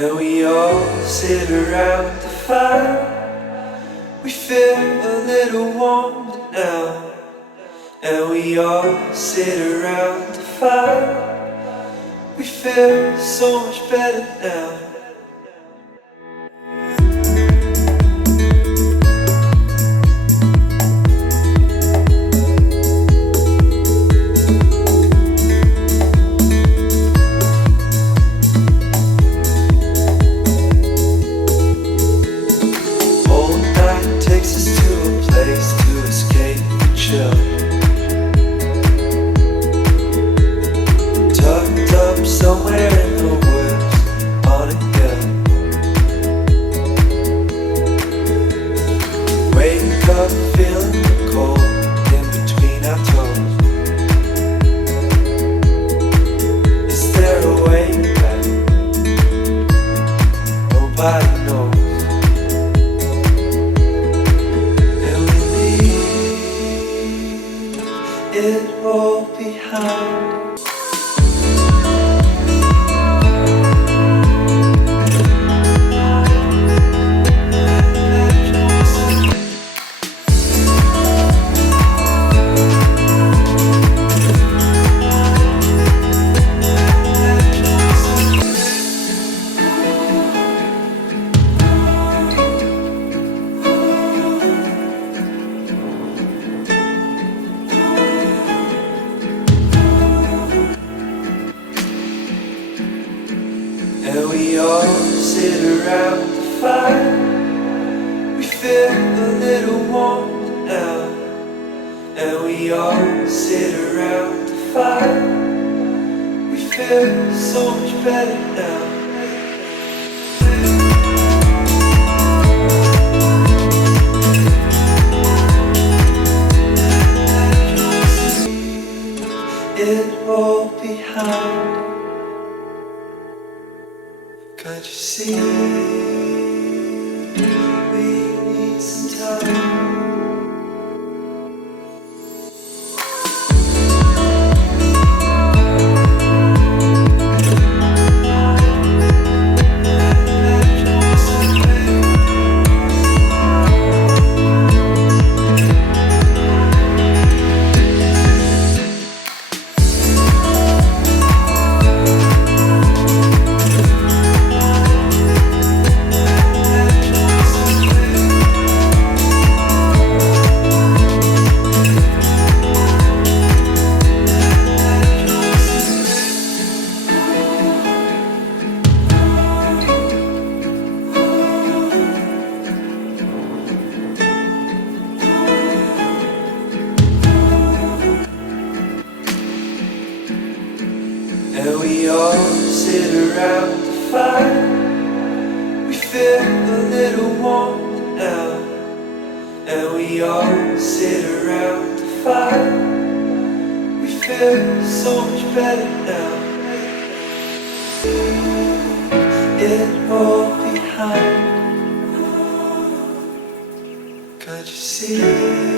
And we all sit around the fire. We feel a little warmer now. And we all sit around the fire. We feel so much better now. Somewhere in the woods, on a hill. Wake up feeling the cold in between our toes. Is there a way back? Nobody knows. And we leave it all behind. And we all sit around the fire. We feel a little warmer now. And we all sit around the fire. We feel so much better now. It all behind. Can't you see? We need some time. And we all sit around the fire. We feel a little warmer now. And we all sit around the fire. We feel so much better now. It all behind. Can't you see?